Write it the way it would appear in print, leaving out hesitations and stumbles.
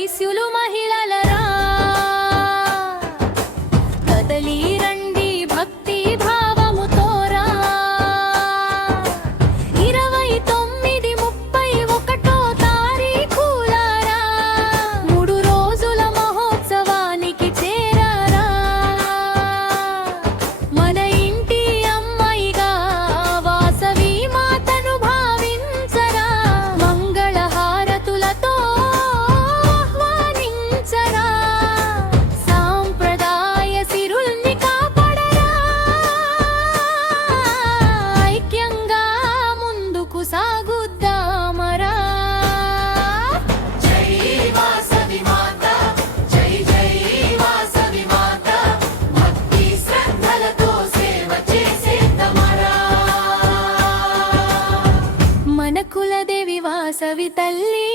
వైశ్యులు మహిళలరా కదలి రండి భక్తి భావముతోరా 29-31 తారీఖులారా 3 రోజుల మహోత్సవానికి చేరారా మన ఇంటి అమ్మాయిగా వాసవి మాతను భావించరా మంగళహారతులతో ఆహ్వానించరా సాంప్రదాయ సిరుల్ని కాపాడరా ఐక్యంగా ముందుకు సాగుద్దామరా జై వాసవి మాత జై జై వాసవి మాత భక్తి శ్రద్ధలతో సేవ చేసేద్దమరా మన కులదేవి వాసవి తల్లి